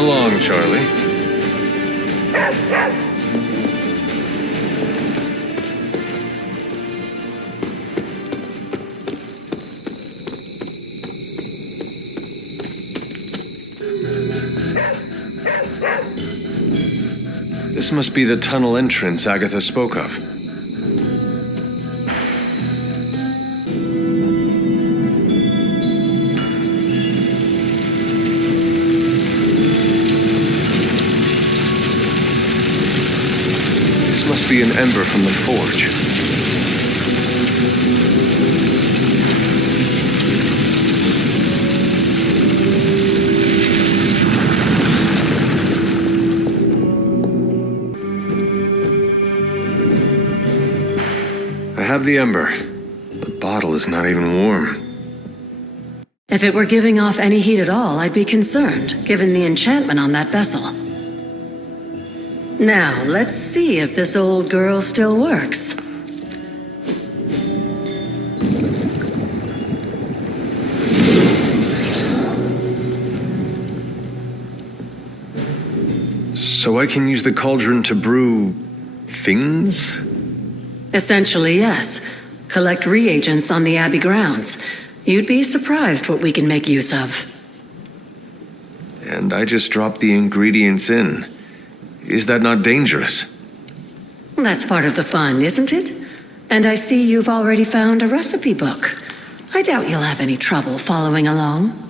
along, Charlie. This must be the tunnel entrance Agatha spoke of. This must be an ember from the forge. I have the ember. The bottle is not even warm. If it were giving off any heat at all, I'd be concerned, given the enchantment on that vessel. Now, let's see if this old girl still works. So I can use the cauldron to brew things? Essentially, yes. Collect reagents on the Abbey grounds. You'd be surprised what we can make use of. And I just dropped the ingredients in. Is that not dangerous? That's part of the fun, isn't it? And I see you've already found a recipe book. I doubt you'll have any trouble following along.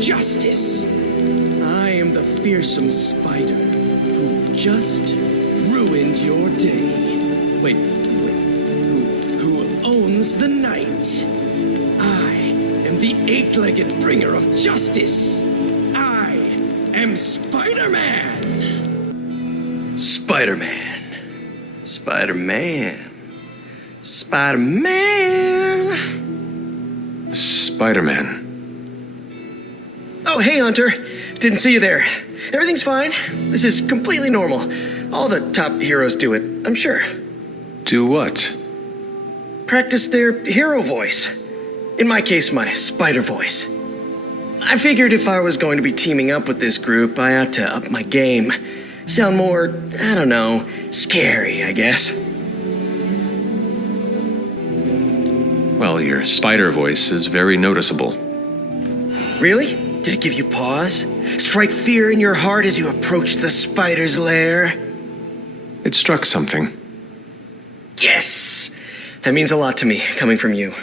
Justice. I am the fearsome spider who just ruined your day. Wait. Who owns the night? I am the eight-legged bringer of justice. I am SpiderMan. SpiderMan. SpiderMan. SpiderMan. SpiderMan. Oh, hey, Hunter. Didn't see you there. Everything's fine. This is completely normal. All the top heroes do it, I'm sure. Do what? Practice their hero voice. In my case, my spider voice. I figured if I was going to be teaming up with this group, I ought to up my game. Sound more, I don't know, scary, I guess. Well, your spider voice is very noticeable. Really? Did it give you pause? Strike fear in your heart as you approach the spider's lair? It struck something. Yes! That means a lot to me, coming from you.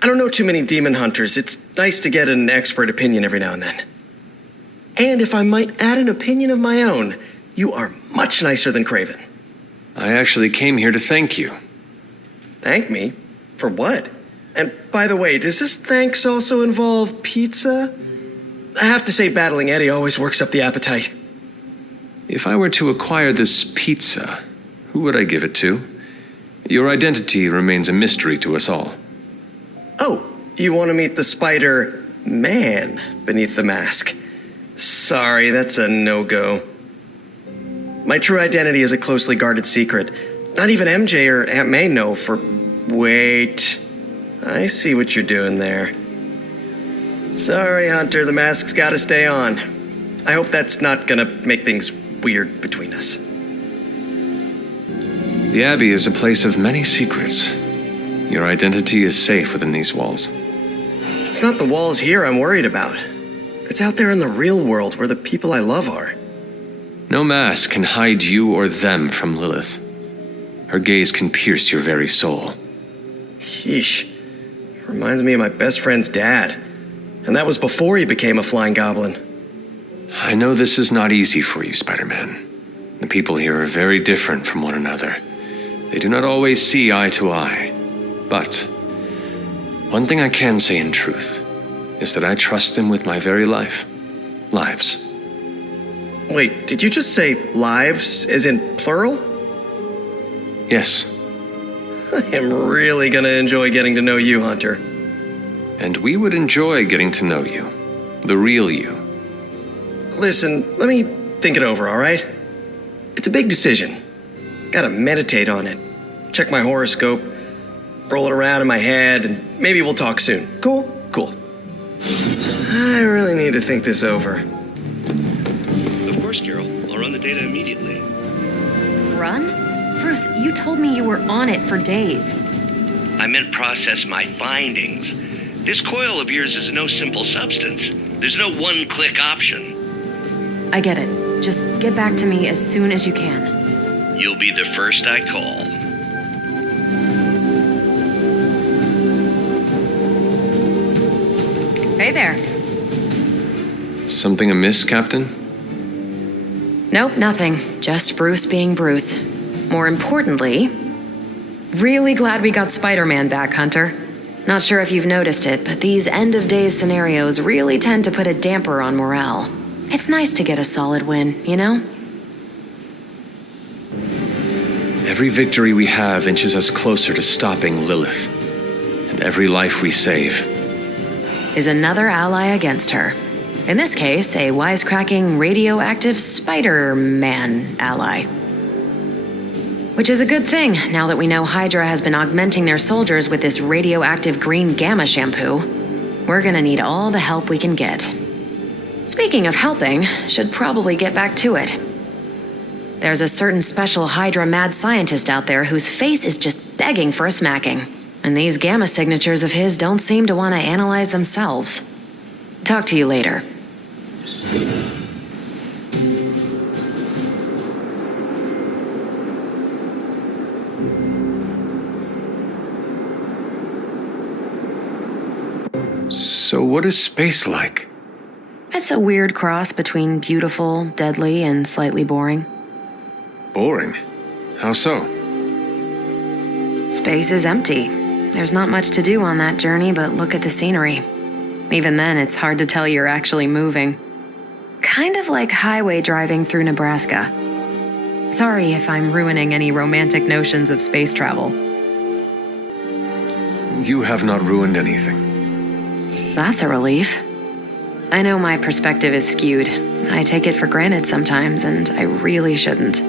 I don't know too many demon hunters. It's nice to get an expert opinion every now and then. And if I might add an opinion of my own, you are much nicer than Craven. I actually came here to thank you. Thank me? For what? And by the way, does this thanks also involve pizza? I have to say, battling Eddie always works up the appetite. If I were to acquire this pizza, who would I give it to? Your identity remains a mystery to us all. Oh, you want to meet the Spider-Man beneath the mask? Sorry, that's a no-go. My true identity is a closely guarded secret. Not even MJ or Aunt May know for... Wait. I see what you're doing there. Sorry, Hunter, the mask's gotta stay on. I hope that's not gonna make things weird between us. The Abbey is a place of many secrets. Your identity is safe within these walls. It's not the walls here I'm worried about. It's out there in the real world where the people I love are. No mask can hide you or them from Lilith. Her gaze can pierce your very soul. Yeesh. Reminds me of my best friend's dad. And that was before he became a flying goblin. I know this is not easy for you, Spider-Man. The people here are very different from one another. They do not always see eye to eye. But one thing I can say in truth is that I trust them with my very life. Lives. Wait, did you just say lives, as in plural? Yes, I am really gonna enjoy getting to know you, Hunter. and we would enjoy getting to know you. The real you. Listen, let me think it over, all right? It's a big decision. Gotta meditate on it. Check my horoscope, roll it around in my head, and maybe we'll talk soon. Cool? Cool. I really need to think this over. Of course, Carol. I'll run the data immediately. Run? Bruce, you told me you were on it for days. I meant process my findings. This coil of yours is no simple substance. There's no one-click option. I get it. Just get back to me as soon as you can. You'll be the first I call. Hey there. Something amiss, Captain? Nope, nothing. Just Bruce being Bruce. More importantly, really glad we got Spider-Man back, Hunter. Not sure if you've noticed it, but these end-of-days scenarios really tend to put a damper on morale. It's nice to get a solid win, you know? Every victory we have inches us closer to stopping Lilith. And every life we save Is another ally against her. In this case, a wisecracking, radioactive Spider-Man ally. Which is a good thing, now that we know Hydra has been augmenting their soldiers with this radioactive green gamma shampoo. We're gonna need all the help we can get. Speaking of helping, should probably get back to it. There's a certain special Hydra mad scientist out there whose face is just begging for a smacking. And these gamma signatures of his don't seem to want to analyze themselves. Talk to you later. So what is space like? It's a weird cross between beautiful, deadly, and slightly boring. Boring. How so? Space is empty. There's not much to do on that journey but look at the scenery. Even then, it's hard to tell you're actually moving. Kind of like highway driving through Nebraska. Sorry if I'm ruining any romantic notions of space travel. You have not ruined anything. That's a relief. I know my perspective is skewed. I take it for granted sometimes, and I really shouldn't.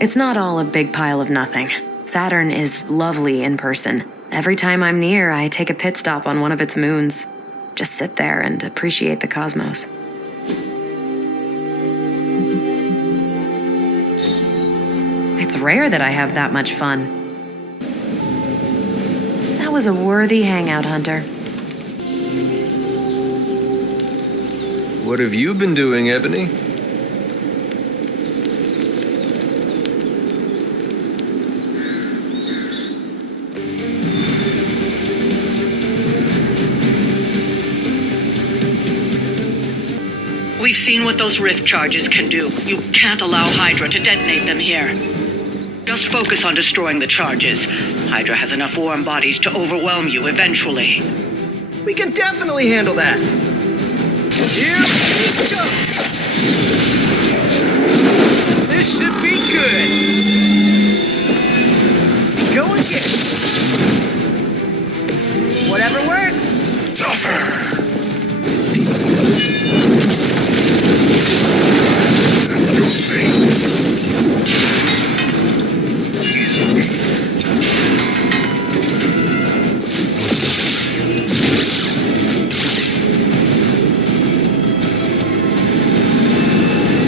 It's not all a big pile of nothing. Saturn is lovely in person. Every time I'm near, I take a pit stop on one of its moons. Just sit there and appreciate the cosmos. It's rare that I have that much fun. That was a worthy hangout, Hunter. What have you been doing, Ebony? We've seen what those rift charges can do. You can't allow Hydra to detonate them here. Just focus on destroying the charges. Hydra has enough warm bodies to overwhelm you eventually. We can definitely handle that. Here we go. This should be good. Go again. Whatever works.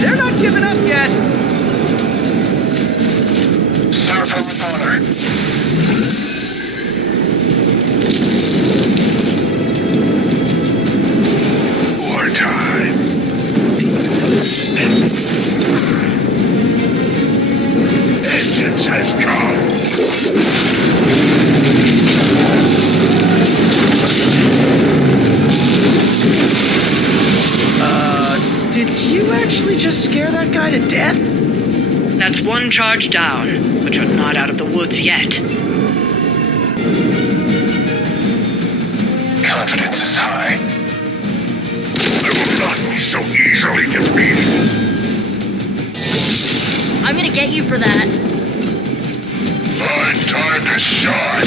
They're not giving up yet. Sir from the father. Wartime. Vengeance has come. Did you actually just scare that guy to death? That's one charge down, but you're not out of the woods yet. Confidence is high. I will not be so easily defeated. I'm gonna get you for that. My time to shine.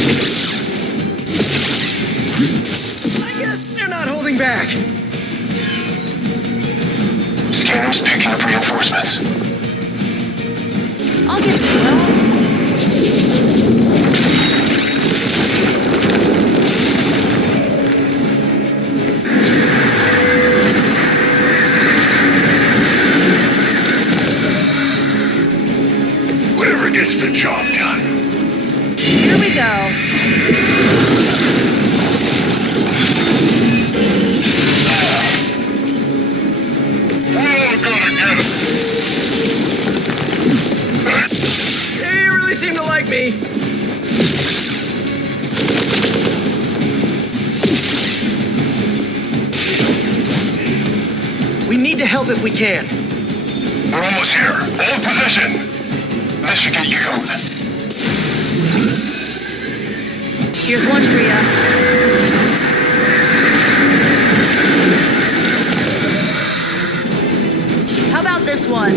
I guess they're not holding back. Scanners picking up reinforcements. I'll get some help. Whatever gets the job done. Here we go. They really seem to like me. We need to help if we can. We're almost here. Hold position. This should get you going. Here's one for ya. How about this one?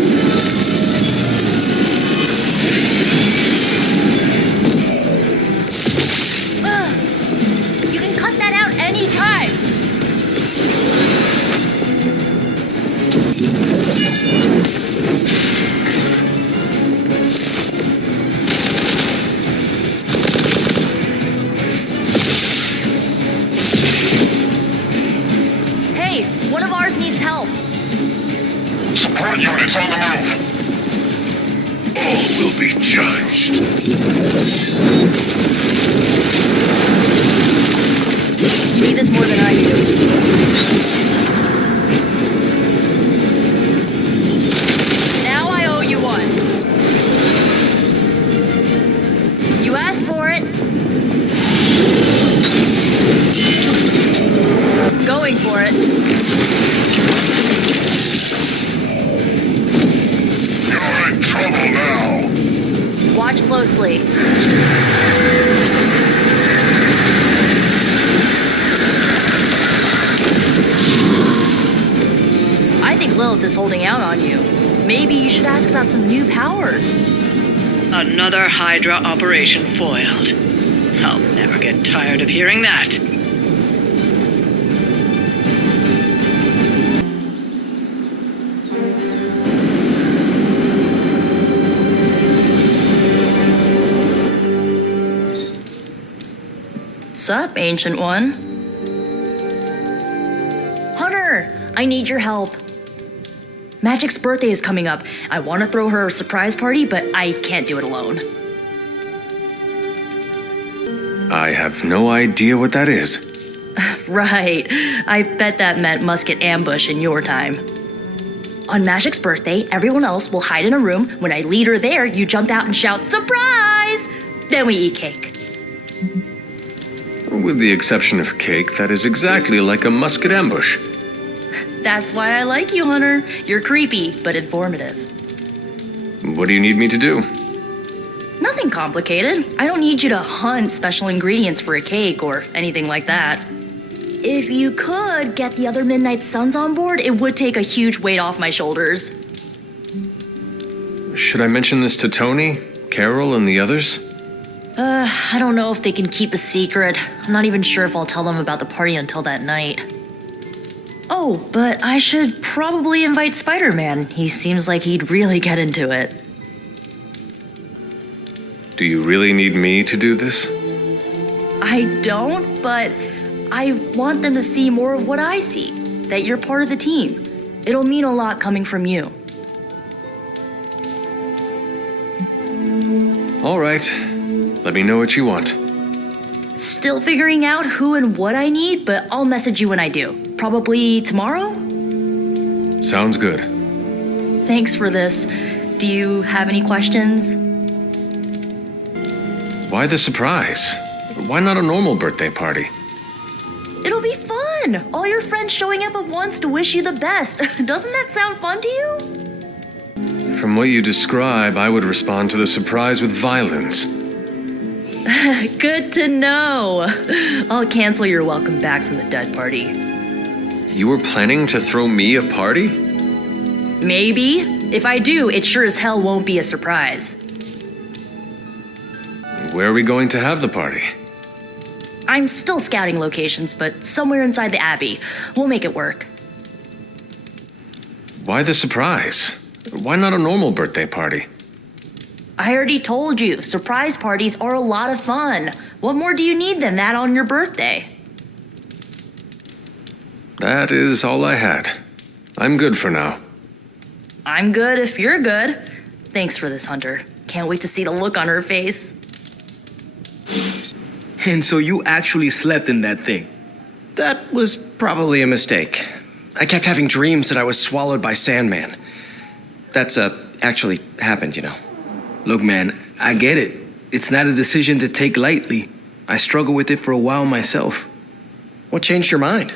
You can cut that out anytime. Hey, one of ours needs help. Support units on the move. All will be judged. You need this more than I do. Now I owe you one. You asked for it. Going for it. You're in trouble now. Watch closely. I think Lilith is holding out on you. Maybe you should ask about some new powers. Another Hydra operation foiled. I'll never get tired of hearing that. Sup, Ancient One? Hunter, I need your help. Magic's birthday is coming up. I want to throw her a surprise party, but I can't do it alone. I have no idea what that is. Right. I bet that meant musket ambush in your time. On Magic's birthday, everyone else will hide in a room. When I lead her there, you jump out and shout, "Surprise!" Then we eat cake. With the exception of cake, that is exactly like a musket ambush. That's why I like you, Hunter. You're creepy, but informative. What do you need me to do? Nothing complicated. I don't need you to hunt special ingredients for a cake or anything like that. If you could get the other Midnight Suns on board, it would take a huge weight off my shoulders. Should I mention this to Tony, Carol, and the others? I don't know if they can keep a secret. I'm not even sure if I'll tell them about the party until that night. Oh, but I should probably invite SpiderMan. He seems like he'd really get into it. Do you really need me to do this? I don't, but I want them to see more of what I see. That you're part of the team. It'll mean a lot coming from you. All right. Let me know what you want. Still figuring out who and what I need, but I'll message you when I do. Probably tomorrow? Sounds good. Thanks for this. Do you have any questions? Why the surprise? Why not a normal birthday party? It'll be fun! All your friends showing up at once to wish you the best. Doesn't that sound fun to you? From what you describe, I would respond to the surprise with violence. Good to know. I'll cancel your welcome back from the dead party. You were planning to throw me a party? Maybe. If I do, it sure as hell won't be a surprise. Where are we going to have the party? I'm still scouting locations, but somewhere inside the Abbey. We'll make it work. Why the surprise? Why not a normal birthday party? I already told you, surprise parties are a lot of fun. What more do you need than that on your birthday? That is all I had. I'm good for now. I'm good if you're good. Thanks for this, Hunter. Can't wait to see the look on her face. And so you actually slept in that thing? That was probably a mistake. I kept having dreams that I was swallowed by Sandman. That's actually happened, you know. Look, man, I get it. It's not a decision to take lightly. I struggled with it for a while myself. What changed your mind?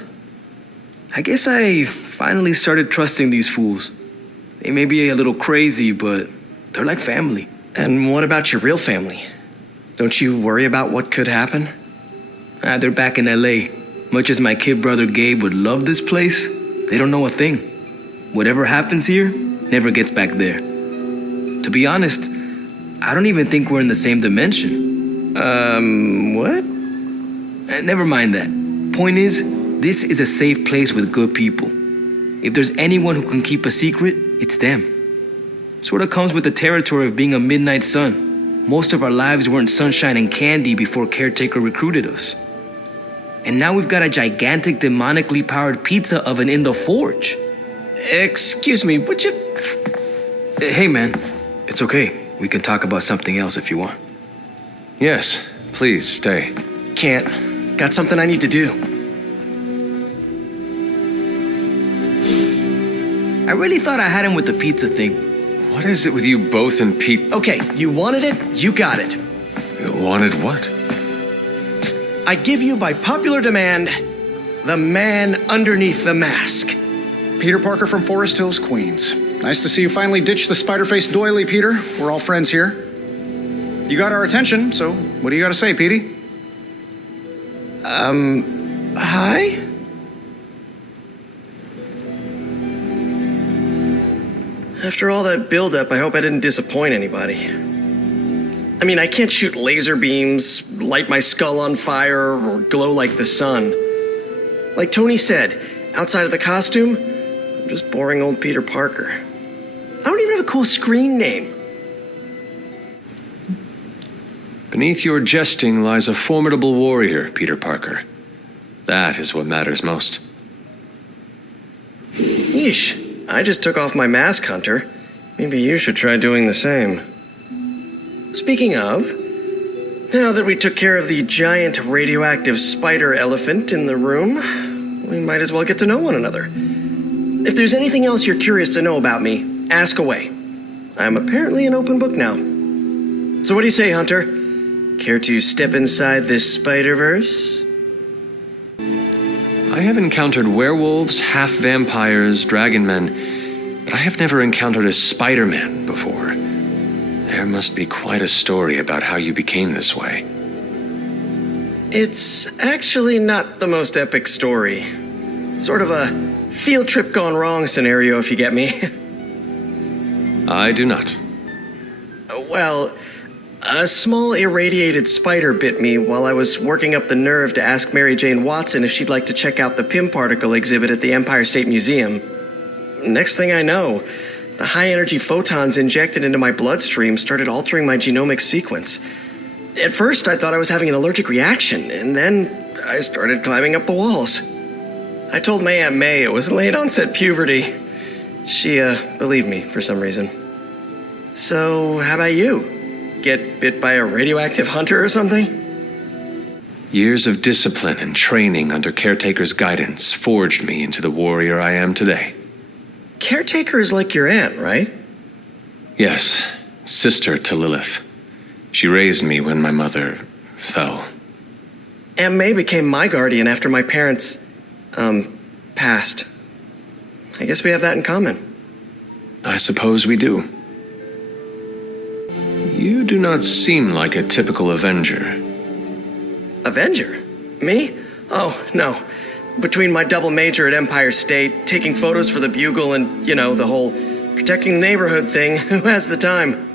I guess I finally started trusting these fools. They may be a little crazy, but they're like family. And what about your real family? Don't you worry about what could happen? They're back in LA. Much as my kid brother Gabe would love this place, they don't know a thing. Whatever happens here never gets back there. To be honest, I don't even think we're in the same dimension. What? Never mind that. Point is, this is a safe place with good people. If there's anyone who can keep a secret, it's them. Sort of comes with the territory of being a Midnight Sun. Most of our lives weren't sunshine and candy before Caretaker recruited us. And now we've got a gigantic demonically powered pizza oven in the forge. Excuse me, would you... Hey man, it's okay. We can talk about something else if you want. Yes, please stay. Can't. Got something I need to do. I really thought I had him with the pizza thing. What is it with you both and Pete? Okay, you wanted it, you got it. You wanted what? I give you by popular demand, the man underneath the mask. Peter Parker from Forest Hills, Queens. Nice to see you finally ditched the spider-faced doily, Peter. We're all friends here. You got our attention, so what do you got to say, Petey? Hi? After all that buildup, I hope I didn't disappoint anybody. I mean, I can't shoot laser beams, light my skull on fire, or glow like the sun. Like Tony said, outside of the costume, I'm just boring old Peter Parker. I don't even have a cool screen name. Beneath your jesting lies a formidable warrior, Peter Parker. That is what matters most. Yeesh, I just took off my mask, Hunter. Maybe you should try doing the same. Speaking of, now that we took care of the giant radioactive spider elephant in the room, we might as well get to know one another. If there's anything else you're curious to know about me, ask away. I'm apparently an open book now. So what do you say, Hunter? Care to step inside this Spider-Verse? I have encountered werewolves, half-vampires, dragon men, but I have never encountered a Spider-Man before. There must be quite a story about how you became this way. It's actually not the most epic story. Sort of a field trip gone wrong scenario, if you get me. I do not. Well, a small irradiated spider bit me while I was working up the nerve to ask Mary Jane Watson if she'd like to check out the Pym particle exhibit at the Empire State Museum. Next thing I know, the high-energy photons injected into my bloodstream started altering my genomic sequence. At first, I thought I was having an allergic reaction, and then I started climbing up the walls. I told my Aunt May it was late-onset puberty. She, believed me for some reason. So, how about you? Get bit by a radioactive hunter or something? Years of discipline and training under Caretaker's guidance forged me into the warrior I am today. Caretaker is like your aunt, right? Yes, sister to Lilith. She raised me when my mother fell. Aunt May became my guardian after my parents, passed. I guess we have that in common. I suppose we do. You do not seem like a typical Avenger. Avenger? Me? Oh, no. Between my double major at Empire State, taking photos for the Bugle, and, the whole protecting the neighborhood thing, who has the time?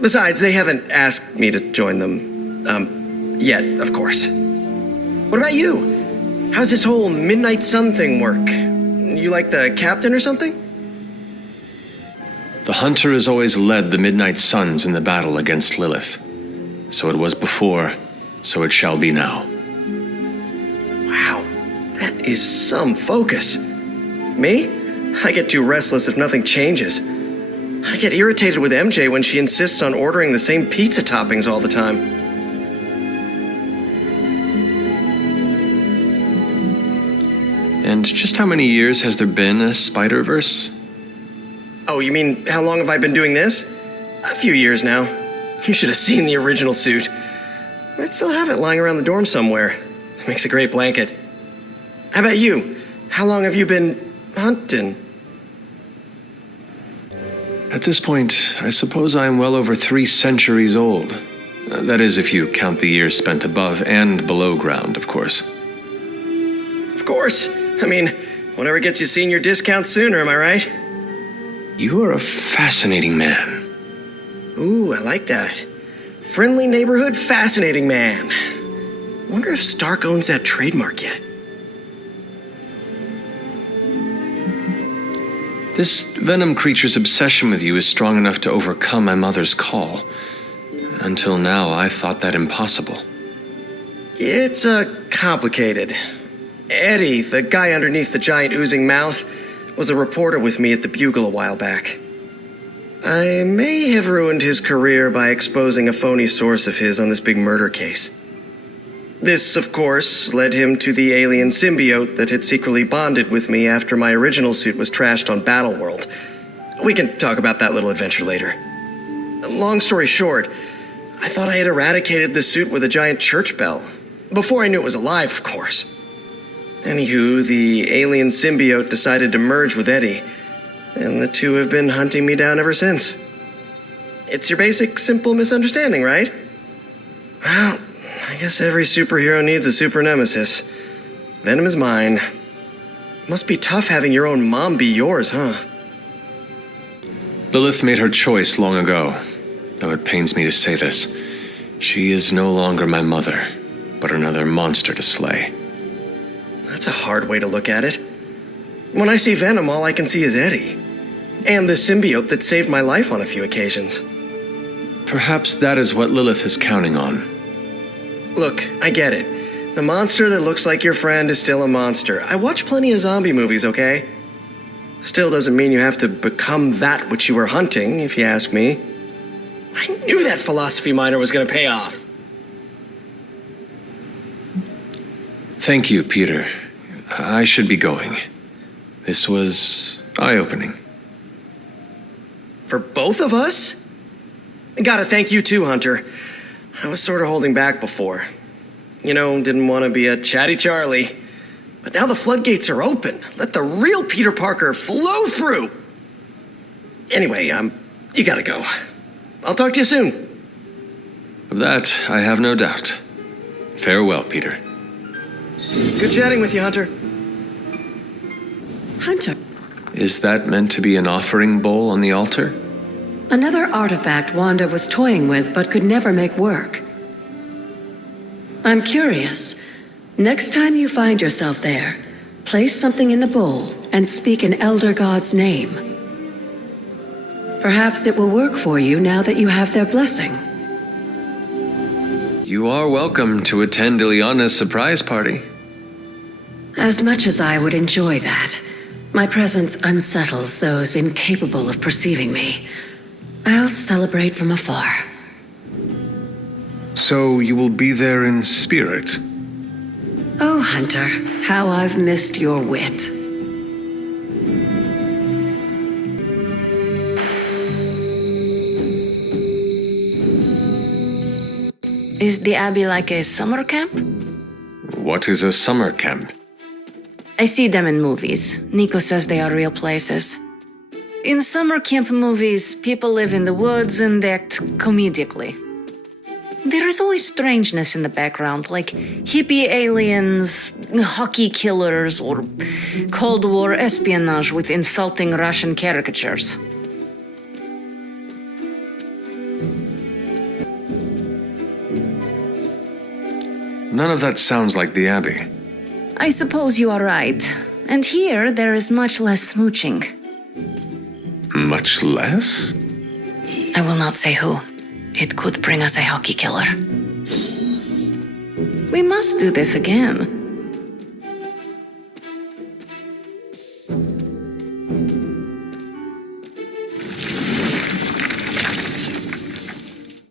Besides, they haven't asked me to join them, yet, of course. What about you? How's this whole Midnight Sun thing work? You like the captain or something? The Hunter has always led the Midnight Suns in the battle against Lilith. So it was before, so it shall be now. Wow, that is some focus. Me? I get too restless if nothing changes. I get irritated with MJ when she insists on ordering the same pizza toppings all the time. And just how many years has there been a Spider-Verse? Oh, you mean how long have I been doing this? A few years now. You should have seen the original suit. I'd still have it lying around the dorm somewhere. It makes a great blanket. How about you? How long have you been hunting? At this point, I suppose I am well over 3 centuries old. That is, if you count the years spent above and below ground, of course. Of course. I mean, whatever gets you senior discount sooner, am I right? You are a fascinating man. Ooh, I like that. Friendly neighborhood, fascinating man. Wonder if Stark owns that trademark yet. This Venom creature's obsession with you is strong enough to overcome my mother's call. Until now, I thought that impossible. It's, complicated. Eddie, the guy underneath the giant oozing mouth, was a reporter with me at the Bugle a while back. I may have ruined his career by exposing a phony source of his on this big murder case. This, of course, led him to the alien symbiote that had secretly bonded with me after my original suit was trashed on Battleworld. We can talk about that little adventure later. Long story short, I thought I had eradicated the suit with a giant church bell. Before I knew it was alive, of course. Anywho, the alien symbiote decided to merge with Eddie, and the two have been hunting me down ever since. It's your basic, simple misunderstanding, right? Well, I guess every superhero needs a super nemesis. Venom is mine. Must be tough having your own mom be yours, huh? Lilith made her choice long ago, though it pains me to say this. She is no longer my mother, but another monster to slay. That's a hard way to look at it. When I see Venom, all I can see is Eddie. And the symbiote that saved my life on a few occasions. Perhaps that is what Lilith is counting on. Look, I get it. The monster that looks like your friend is still a monster. I watch plenty of zombie movies, okay? Still doesn't mean you have to become that which you were hunting, if you ask me. I knew that philosophy minor was gonna pay off. Thank you, Peter. I should be going. This was eye-opening. For both of us? I gotta thank you too, Hunter. I was sort of holding back before. You know, didn't want to be a chatty Charlie. But now the floodgates are open. Let the real Peter Parker flow through. Anyway, you gotta go. I'll talk to you soon. Of that, I have no doubt. Farewell, Peter. Good chatting with you, Hunter. Hunter, Is that meant to be an offering bowl on the altar? another artifact Wanda was toying with but could never make work. I'm curious. Next time you find yourself there, place something in the bowl and speak an elder god's name. Perhaps it will work for you now that you have their blessing. You are welcome to attend Ileana's surprise party. As much as I would enjoy that, my presence unsettles those incapable of perceiving me. I'll celebrate from afar. So you will be there in spirit? Oh, Hunter, how I've missed your wit. Is the Abbey like a summer camp? What is a summer camp? I see them in movies. Nico says they are real places. In summer camp movies, people live in the woods and act comedically. There is always strangeness in the background, like hippie aliens, hockey killers, or Cold War espionage with insulting Russian caricatures. None of that sounds like the Abbey. I suppose you are right. And here, there is much less smooching. Much less? I will not say who. It could bring us a hockey killer. We must do this again.